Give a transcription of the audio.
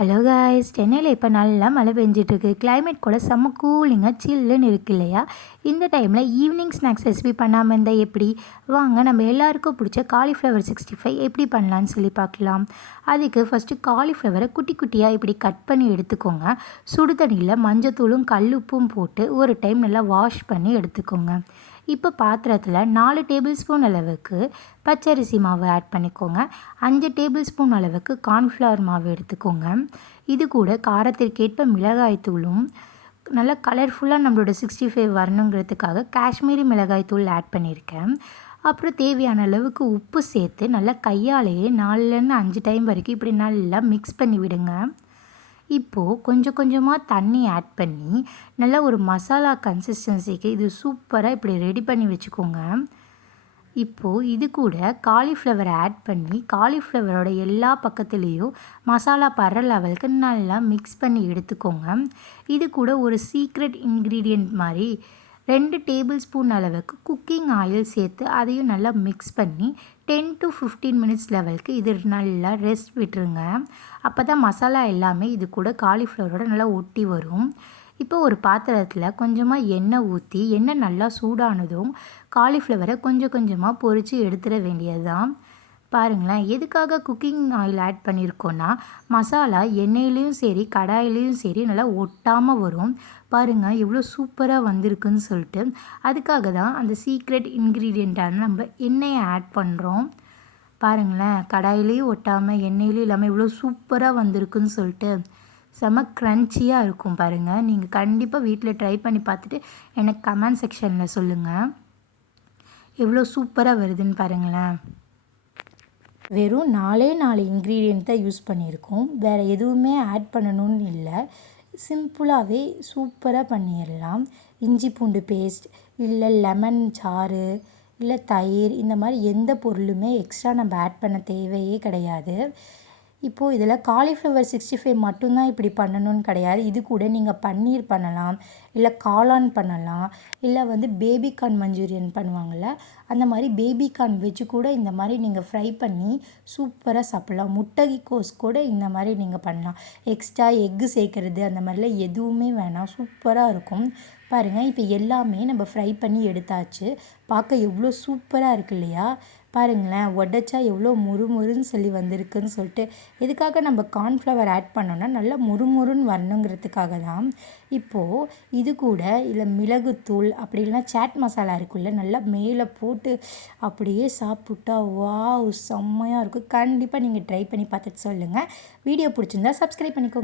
Hello guys, சென்னையில் இப்போ நல்லா மழை பெஞ்சிட்ருக்கு. கிளைமேட் கூட செம்ம கூலிங்காக சில்லுன்னு இருக்கு இல்லையா? இந்த டைமில் ஈவினிங் ஸ்நாக்ஸ் ரெசிபி பண்ணாமல் இருந்தால் எப்படி? வாங்க நம்ம எல்லாருக்கும் பிடிச்ச காலிஃப்ளவர் 65 எப்படி பண்ணலான்னு சொல்லி பார்க்கலாம். அதுக்கு ஃபஸ்ட்டு காலிஃப்ளவரை குட்டி குட்டியாக இப்படி கட் பண்ணி எடுத்துக்கோங்க. சுடு தண்ணியில் மஞ்சத்தூளும் கல்லுப்பும் போட்டு ஒரு டைம் நல்லா வாஷ் பண்ணி எடுத்துக்கோங்க. இப்போ பாத்திரத்தில் 4 டேபிள் ஸ்பூன் அளவுக்கு பச்சரிசி மாவு ஆட் பண்ணிக்கோங்க. 5 டேபிள் ஸ்பூன் அளவுக்கு கார்ன்ஃப்ளவர் மாவு எடுத்துக்கோங்க. இது கூட காரத்திற்கேற்ப மிளகாய் தூளும் நல்லா கலர்ஃபுல்லாக நம்மளோட 65 வரணுங்கிறதுக்காக காஷ்மீரி மிளகாய் தூள் ஆட் பண்ணியிருக்கேன். அப்புறம் தேவையான அளவுக்கு உப்பு சேர்த்து நல்லா கையாலேயே 4லேருந்து 5 டைம் வரைக்கும் இப்படி நல்லா மிக்ஸ் பண்ணி விடுங்க. இப்போது கொஞ்சம் கொஞ்சமாக தண்ணி ஆட் பண்ணி நல்லா ஒரு மசாலா கன்சிஸ்டன்சிக்கு இது சூப்பராக இப்படி ரெடி பண்ணி வச்சுக்கோங்க. இப்போது இது கூட காலிஃப்ளவரை ஆட் பண்ணி காலிஃப்ளவரோட எல்லா பக்கத்துலேயும் மசாலா படுற லெவலுக்கு நல்லா மிக்ஸ் பண்ணி எடுத்துக்கோங்க. இது கூட ஒரு சீக்ரெட் இன்க்ரீடியண்ட் மாதிரி 2 டேபிள் ஸ்பூன் அளவுக்கு குக்கிங் ஆயில் சேர்த்து அதையும் நல்லா மிக்ஸ் பண்ணி 10 to 15 மினிட்ஸ் லெவலுக்கு இது நல்லா ரெஸ்ட் விட்டுருங்க. அப்போ தான் மசாலா எல்லாமே இது கூட காலிஃப்ளவரோட நல்லா ஒட்டி வரும். இப்போ ஒரு பாத்திரத்தில் கொஞ்சமாக எண்ணெய் ஊற்றி எண்ணெய் நல்லா சூடானதும் காலிஃப்ளவரை கொஞ்சம் கொஞ்சமாக பொரித்து எடுத்துட வேண்டியது தான். பாருங்களேன், எதுக்காக குக்கிங் ஆயில் ஆட் பண்ணியிருக்கோன்னா மசாலா எண்ணெயிலையும் சரி கடாயிலையும் சரி நல்லா ஒட்டாமல் வரும். பாருங்கள் எவ்வளோ சூப்பராக வந்திருக்குன்னு சொல்லிட்டு அதுக்காக தான் அந்த சீக்ரெட் இன்க்ரீடியண்ட்டான நம்ம எண்ணெயை ஆட் பண்ணுறோம். பாருங்களேன், கடாயிலையும் ஒட்டாமல் எண்ணெயிலையும் இல்லாமல் இவ்வளோ சூப்பராக வந்திருக்குன்னு சொல்லிட்டு செம்ம க்ரன்ச்சியாக இருக்கும். பாருங்கள், நீங்கள் கண்டிப்பாக வீட்டில் ட்ரை பண்ணி பார்த்துட்டு எனக்கு கமெண்ட் செக்ஷனில் சொல்லுங்கள் எவ்வளோ சூப்பராக வருதுன்னு பாருங்களேன். வெறும் 4 இன்க்ரீடியண்ட் தான் யூஸ் பண்ணியிருக்கோம். வேறு எதுவுமே ஆட் பண்ணணும்னு இல்லை. சிம்பிளாகவே சூப்பராக பண்ணிடலாம். இஞ்சி பூண்டு பேஸ்ட் இல்லை லெமன் சாறு இல்லை தயிர் இந்த மாதிரி எந்த பொருளுமே எக்ஸ்ட்ரா நம்ம ஆட் பண்ண தேவையே கிடையாது. இப்போது இதில் காலிஃப்ளவர் 65 மட்டும்தான் இப்படி பண்ணணும்னு கிடையாது. இது கூட நீங்கள் பன்னீர் பண்ணலாம், இல்லை காளான் பண்ணலாம், இல்லை பேபிகார்ன் மஞ்சூரியன் பண்ணுவாங்கள்ல அந்த மாதிரி பேபிகார்ன் வச்சு கூட இந்த மாதிரி நீங்கள் ஃப்ரை பண்ணி சூப்பராக சாப்பிட்லாம். முட்டைக்கோஸ் கூட இந்த மாதிரி நீங்கள் பண்ணலாம். எக்ஸ்ட்ரா எக்கு சேர்க்குறது அந்த மாதிரிலாம் எதுவுமே வேணாம், சூப்பராக இருக்கும். பாருங்கள், இப்போ எல்லாமே நம்ம ஃப்ரை பண்ணி எடுத்தாச்சு. பார்க்க எவ்வளோ சூப்பராக இருக்கு இல்லையா? பாருங்களேன், உடச்சா எவ்வளோ முறுமுறுன்னு சொல்லி வந்திருக்குன்னு சொல்லிட்டு இதுக்காக நம்ம கார்ன்ஃப்ளவர் ஆட் பண்ணோன்னா நல்லா முறுமுறுன்னு வரணுங்கிறதுக்காக தான். இப்போது இது கூட இல்லை மிளகுத்தூள் அப்படி இல்லைனா சாட் மசாலா இருக்குல்ல நல்லா மேலே போட்டு அப்படியே சாப்பிட்டா வாவ் செம்மையாக இருக்கும். கண்டிப்பாக நீங்கள் ட்ரை பண்ணி பார்த்துட்டு சொல்லுங்கள். வீடியோ பிடிச்சிருந்தா சப்ஸ்கிரைப் பண்ணிக்கோங்க.